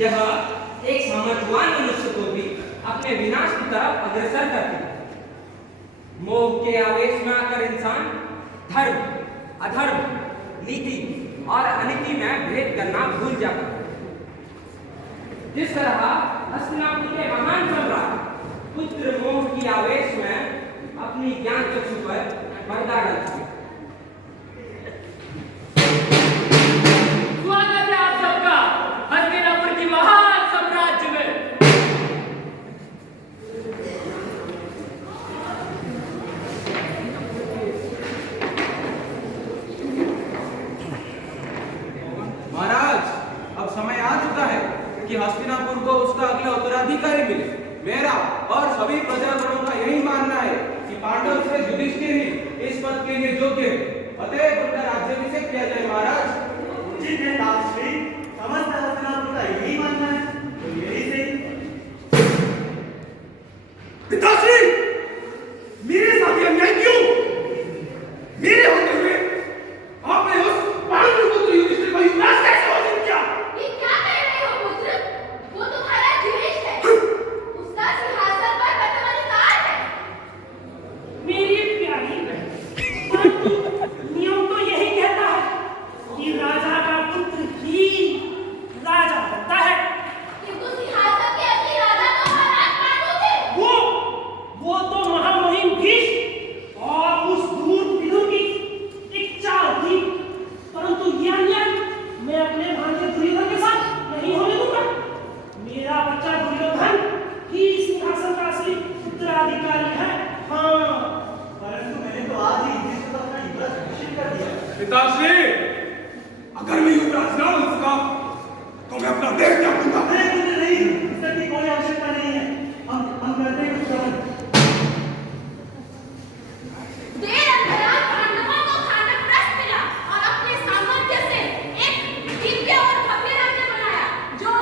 यह एक सामर्थ्यवान मनुष्य को भी अपने विनाश की तरफ अग्रसर करती है। मोह के आवेश में आकर इंसान धर्म, अधर्म, नीति और अनीति में भेद करना भूल जाता है। जिस तरह हस्तिनापुर के महान सम्राट पुत्र मोह की आवेश में अपनी ज्ञान चक्षु पर पर्दा डालते हैं। स्वागत है आप सबका हस्तिनापुर की महान साम्राज्य में। महाराज, अब समय आ चुका है कि हस्तिनापुर को उसका अगला उत्तराधिकारी मिले। मेरा और सभी प्रजागणों का यही मानना है कि पांडव से युधिष्ठिर ही इस पद के लिए योग्य है। अतएव उनका राज्याभिषेक किया जाए। महाराज जी ने तापश्री समस्त हस्तिनापुर का यही मानना है, तो यही सही। पिताश्री, मेरे साथ ये अन्याय क्यों? मेरे होते हुए आपने उस पांडुपुत्र युधिष्ठिर को युवराज कैसे घोषित किया? ये क्या कह रहे हो पुत्र? वो तुम्हारा ज्येष्ठ है। उसका सिंहासन पर प्रथम अधिकार है। मेरी प्यारी बहन, परंतु नियम तो यही कहता है कि राजा का पुत्र ही राजा होता है। किंतु सिंहासन के असली राजा तो महाराज पांडु थे। वो तो महामहिम भीष्म और उस दूर विदुर की एक चाल थी, परंतु यह अन्याय मैं अपने भांजे दुर्योधन के साथ नहीं होने दूंगा। मेरा बच्चा दुर्योधन ही सिंहासन का असली उत्तराधिकारी है। हाँ, परंतु मैंने तो आज ही युधिष्ठिर को अपना युवराज घोषित कर दिया। पिताश्री, अगर मैं युवराज ना बन सका तो मैं अपना देश क्या दूंगा? नहीं, इसकी कोई आवश्यकता नहीं है। हम करते हैं कुछ श्रवण। देर अंतराल पांडवों को खानप्रस्थ मिला और अपने सामर्थ्य से एक दिव्य और भव्य राज्य बनाया, जो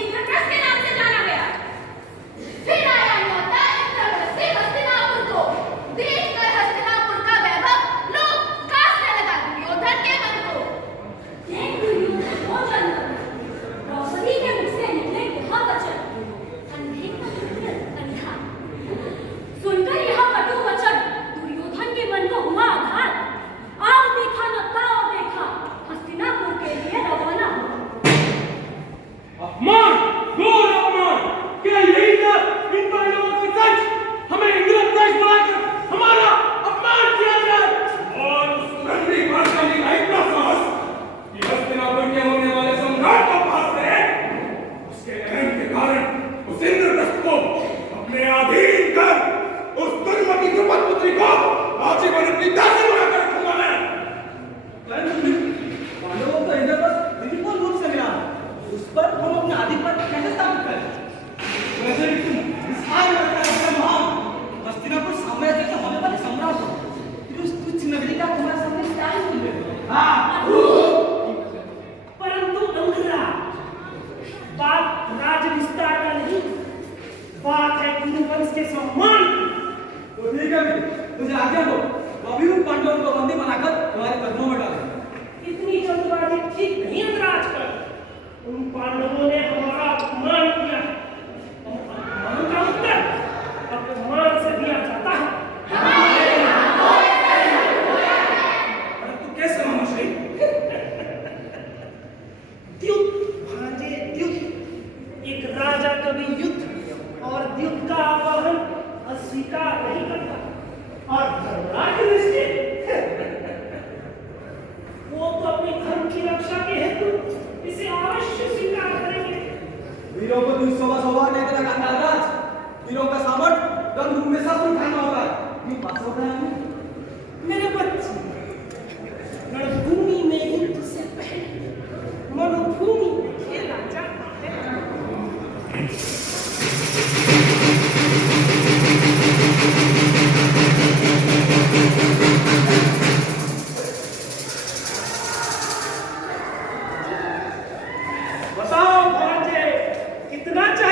इंद्रप्रस्थ के नाम से जाना गया। फिर आया न्योता इंद्रप्रस्थ से हस्तिनापुर को। देखकर हस्तिनापुर का वैभव लोग कांपने लगा दुर्योधन के मन को। देख दुर्योधन हो जन्म द्रौपदी के मुख से निकले यह वचन, अंधे का पुत्र अंधा। सुनकर यह कटु वचन दुर्योधन के मन को हुआ आघात। आओ देखा न ताओ देखा, हस्तिनापुर के लिए रवाना हुआ। अपमान, घोर अपमान! क्या यही था इन पांडवों की सच? हमें इंद्रप्रस्थ बुलाकर हमारा अपमान किया जाए और उस गंदी भाषा की नहीं प्रसास कि हस्तिनापुर के होने वाले सम्राट को पास है। उसके अहम के कारण उस इंद्रप्रस्थ को अपने अधीन कर उस दुर्मति द्रुपद पुत्री को आजीवन अपनी दासी बनाकर रखूंगा मैं। पांडवों को इंद्रप्रस्थ विपुल रूप से मिला, उस पर हम अपना आधिपत्य कैसे स्थापित करें? वैसे भी तुम विस्तार में रखा महान हस्तिनापुर साम्राज्य के होने वाले सम्राट हो, फिर उस तुच्छ नगरी का तुम्हारा सामने क्या ही बोल रहे हो? हाँ, परंतु अंगरा बात राज विस्तार का नहीं, बात है कुरुवंश के सम्मान की। तो ठीक है, तुझे आज्ञा दो, तो अभिरूप पांडवों को बंदी बनाकर तुम्हारे कदमों में डालें। इतनी जल्दबाजी ठीक नहीं अंतराज कर। उन पांडवों ने हमारा अपमान किया। अपमान का उत्तर अपमान से दिया जाता है। परंतु कैसे महाशय? द्युत भांजे द्युत। एक राजा कभी युद्ध और द्युत का आवाहन अस्वीकार नहीं करता, और धर्मराज वो तो अपने धर्म की रक्षा के हेतु इसे अवश्य स्वीकार करेंगे। वीरों को दुस्सवा नहीं देना कांताराज। वीरों का सामर्थ रणभूमि में शस्त्र उठाना होता है। ये पास होता है हमें। मेरे बच्चे, रणभूमि में युद्ध से पहले मनोभूमि में खेला जाता है। बताओ भांजे, कितना चाहिए?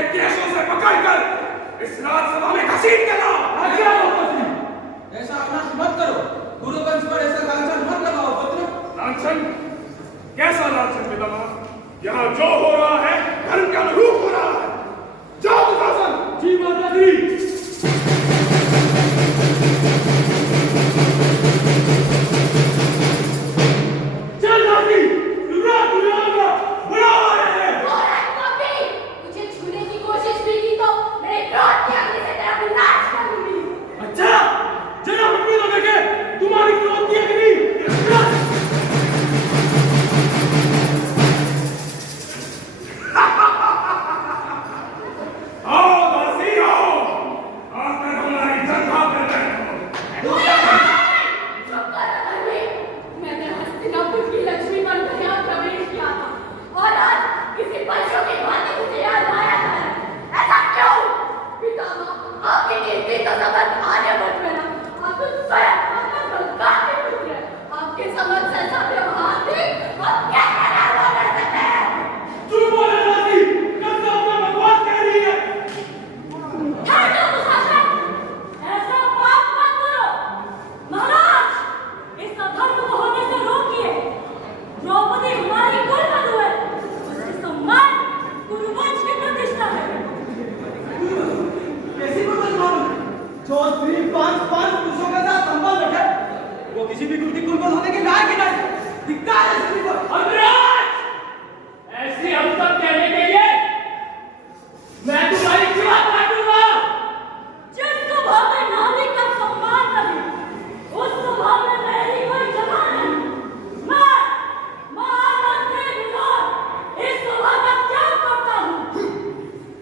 उन्हें केशों से पकड़कर इस राजसभा में घसीट के लाओ। आज्ञा हो मंत्री। ऐसा अनाथ मत करो। गुरुवंश पर ऐसा लांछन मत लगाओ पुत्र। लांछन? कैसा लांछन पितामह? यहाँ जो हो रहा है धर्म के अनुरूप हो रहा है। जाओ दुशासन। जी माता दी। चल जाती युवराज दुर्योधन बुला रहे हैं। औरत कभी मुझे छूने की कोशिश भी की तो मेरे क्रोध की अग्नि से तेरा विनाश कर दूंगी। अच्छा जरा हम भी तो देखे तुम्हारी क्रोध की अग्नि। आओ दासी आओ, आकर हमारी जंघा पर बैठो। चुप कर धर्मी। मैंने हस्तिनापुर की लक्ष्मी बनकर यहाँ प्रवेश किया था और आज किसी पशु की भांति मुझे यहाँ लाया जा रहा है। ऐसा क्यों? पितामह आपकी कीर्ति तो जगत आर्यभट्ट में ना, आप तो स्वयं गंगा के पुत्र हैं। आपके समझ से ऐसा व्यवहार देख आप क्या कहना बोल सकते हैं? चुप हो जा दासी, कब से अपना बकवास कह रही है। ठहर जाओ दुशासन। ऐसा पाप मत करो। महाराज, इस अधर्म को होने से रोकिए। द्रौपदी हमारी कुलवधू है। उसके सम्मान कुरुवंश की प्रतिष्ठा है। कैसी कुलवधू? जो स्त्री पांच पुरुषों के साथ संबंध रखे वो किसी भी कुल की कुलवधू होने के लायक ही नहीं। धिक्कार है स्त्री को। अंतराज, ऐसी हम सब कहने के लिए मैं तुम्हारी जीवा काटूंगा। जिस सभा में नारी का सम्मान नहीं, उस सभा में मेरी कोई जगह नहीं। मैं महामंत्री विनोद इस सभा का त्याग करता हूँ।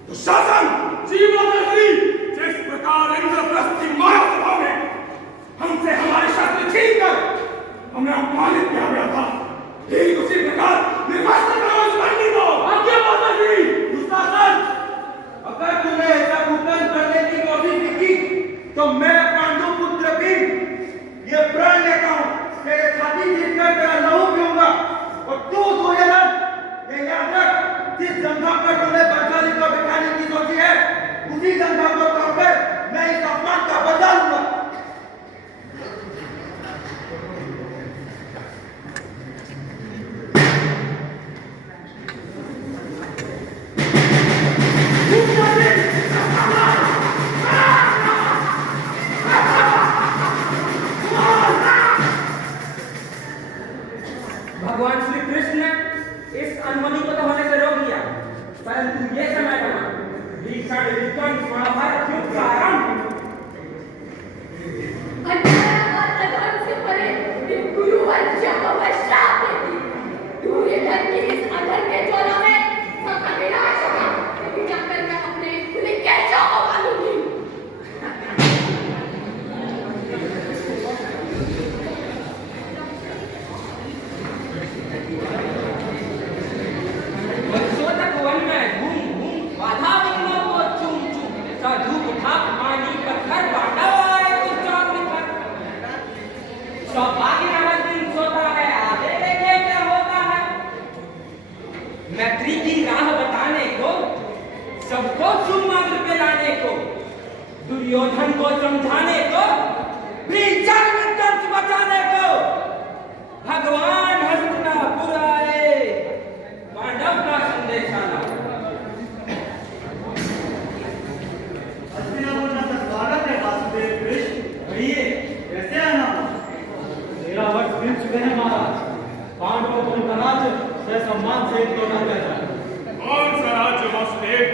दुशासन, जीवनश्री, जिस प्रकार इंद्रप्रस्थ की माया सभा में हमसे हमारे शस्त्र छीन कर हमें अपमानित किया गया था, ठीक उसी प्रकार निर्वस्त्र करो इस पंडित को। आज्ञा माता जी। दुशासन, अगर तूने ऐसा कुकर्म करने की कोशिश की तो मैं पांडु पुत्र की ये प्रण लेता हूँ, तेरे छाती चीर कर तेरा लहू पीऊंगा। और तू दुर्योधन, ये याद रख, जिस जंघा पर तूने बंगाली को बिठाने की सोची है उसी जंघा को तोड़कर मैं इस अपमान का बदला लूंगा। भगवान श्री कृष्ण ने इस अनहोनी को तो होने से रोक लिया, परंतु ये समय बना भीषण विध्वंस महाभारत युद्ध का आरंभ। अन्याय और अधर्म से परे इन कुरुवंशियों को मैं श्राप देती। दुर्योधन की इस अधर्म के ज्वाला में सबका विनाश होगा। लेकिन जाकर मैं अपने खुले केशों को बांधूंगी। वर्षों तक वन में घूम घूम बाधा विघ्नों को चूम चूम साधु उठाक मानी पत्थर पांडव आए तो चौक निकल। सौभाग्य नामक दिन सोता है, आगे देखे क्या होता है। मैत्री की राह बताने को, सबको सुमार्ग पे लाने को, दुर्योधन को समझाने को, भीषण विध्वंस बचाने को भगवान हस्तिनापुर आए, पांडव का संदेशा लाए। हस्तिनापुर में आपका स्वागत है वासुदेव कृष्ण। कहिए कैसे आना? 13 वर्ष बीत चुके हैं महाराज। पांडवों को उनका राज्य से सम्मान से लौटा दिया जाए। कौन सा राज्य वासुदेव?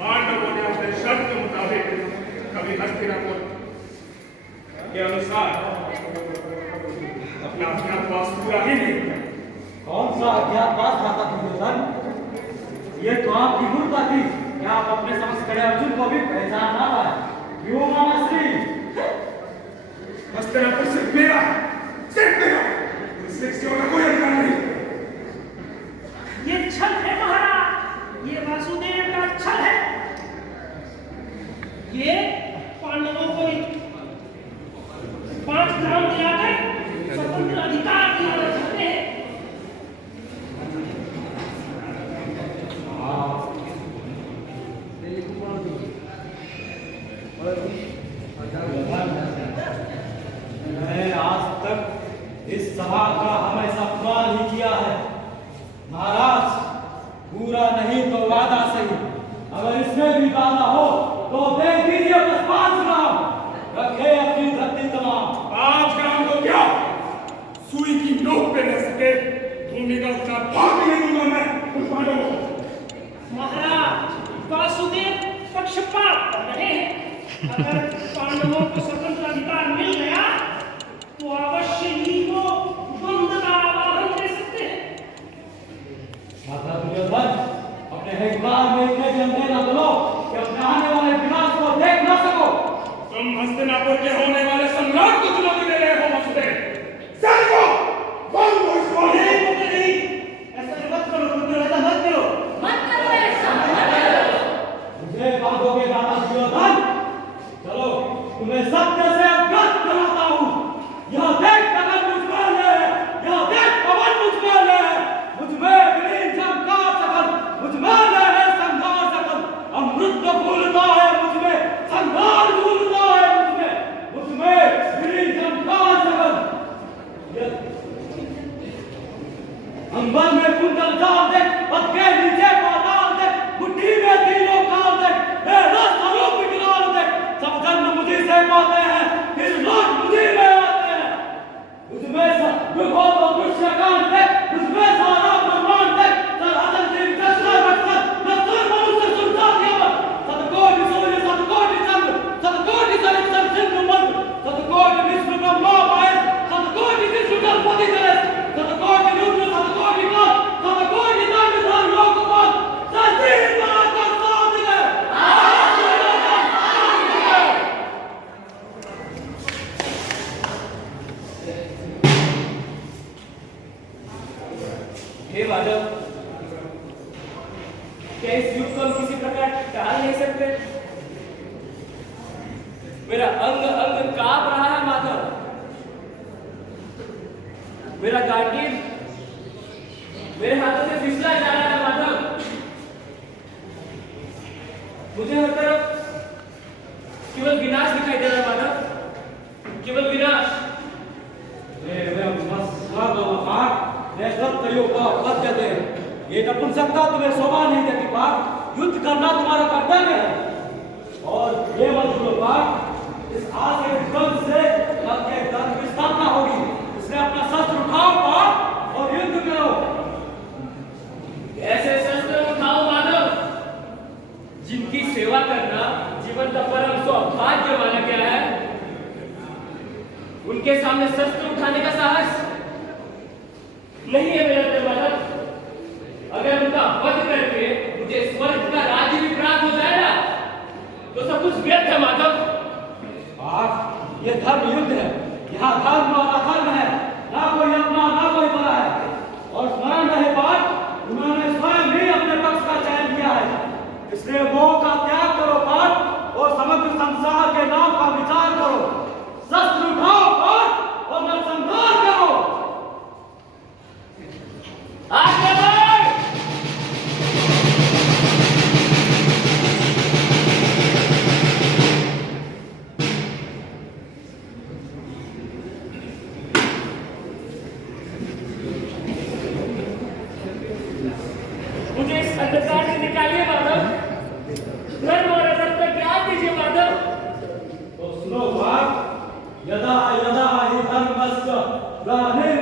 पांडवों ने अपने शर्त के मुताबिक कभी हस्तिनापुर के अनुसार अपना अज्ञातवास पूरा ही नहीं किया। कौन सा अज्ञातवास था दुर्योधन? ये तो आपकी मूर्खता थी। क्या आप अपने समक्ष खड़े अर्जुन को भी पहचान ना पाए? क्यों मामाश्री? हस्तिनापुर सिर्फ मेरा है, सिर्फ मेरा। इस शिक्षा का कोई अधिकार नहीं। ये छल है महाराज, ये वासुदेव का छल है। ये पांडवों को 5 ग्राम दिलाकर स्वतंत्र अधिकार दिलाना चाहते हैं। अगर पांडवों को स्वतंत्र अधिकार मिल गया तो अवश्य ही वो द्वंद्व का आवाहन दे सकते हैं। माता दुर्योधन, अपने अहंकार में इतने जलते न बोलो कि अपने आने वाले विनाश को देख न सको। तुम हस्तिनापुर के होने वाले सम्राट को चुनौती दे रहे हो वसुदेव। सैनिकों, कौन वो इसको नहीं, ऐसा मत करो, ऐसा मत करो। मत करो ऐसा, मत करो। मुझे बांधोगे दादा दुर्योधन? चलो, तुम्हें सत्य से अवगत कराता हूँ। यह देख गगन मुझमें है, यह देख पवन मुझमें है, मुझमें विलीन झंकार सकल, मुझमें है संघार सकल, अमृत फूलता है मुझमें, संघार फूलता है मुझमें विलीन झंकार सकल। अंबर में कुंडल जाल देख, पद के नीचे पाताल देख, मुट्ठी में तीनों काल देख, रस स्वरूप विकराल देख, सब जन्म मुझे से पाते हैं, फिर लौट मुझे में आते हैं। मुझमें दुखों को दुष्यकान देख, मुझमें सारा ब्रह्मांड देख, सरासर जीव दस्तर रक्षक, दस्तर मनुष्य सुरता देवत, सतकोटि सूर्य सतकोटि चंद्र, सतकोटि सरित सिंधु मंद, सतकोटि विष्णु ब्रह्मा महेश, सतकोटि विष्णु गणपति गणेश, सतकोटि रुद्र सतकोटि काल, सतकोटि दंडधर लोकपाल, सजीव नागर साधिके। हे माधव, क्या इस युग को हम किसी प्रकार टाल नहीं सकते? मेरा अंग अंग कांप रहा है माधव, मेरा गांडीव मेरे हाथों से फिसला जा रहा है माधव। मुझे हर तरफ केवल विनाश दिखाई दे रहा है माधव, केवल विनाश। मैं सत्य का पद्य दे, ये नपुंसकता तुम्हें शोभा नहीं देती पार्थ, युद्ध करना तुम्हारा कर्तव्य है। और ये मत भूलो पार्थ, इस आग के विध्वंस से कल के धर्म की स्थापना होगी, इसलिए अपना शस्त्र उठाओ पार्थ और युद्ध करो। ऐसे शस्त्र उठाओ माधव जिनकी सेवा करना जीवन का परम सौभाग्य माना गया है, उनके सामने शस्त्र उठाने का साहस नहीं है मेरा दरवाजा। अगर उनका वध करके मुझे स्वर्ग का राज्य भी प्राप्त हो जाएगा तो सब कुछ व्यर्थ है माधव। पार्थ, ये धर्म युद्ध है, यहाँ धर्म और अधर्म है, ना कोई अपना ना कोई परा है। और स्मरण रहे पार्थ, उन्होंने स्वयं ही अपने पक्ष का चयन किया है, इसलिए मोह का त्याग करो पार्थ और समग्र संसार के नाम का विचार करो। शस्त्र उठाओ पार्थ और नरसंहार करो। आगे बढ़! मुझे इस अंधकार से निकालिए माधव, धर्म और अधर्म का ज्ञान दीजिए माधव। तो सुनो पार्थ, यदा यदा हि धर्मस्य ग्लानिर्भवति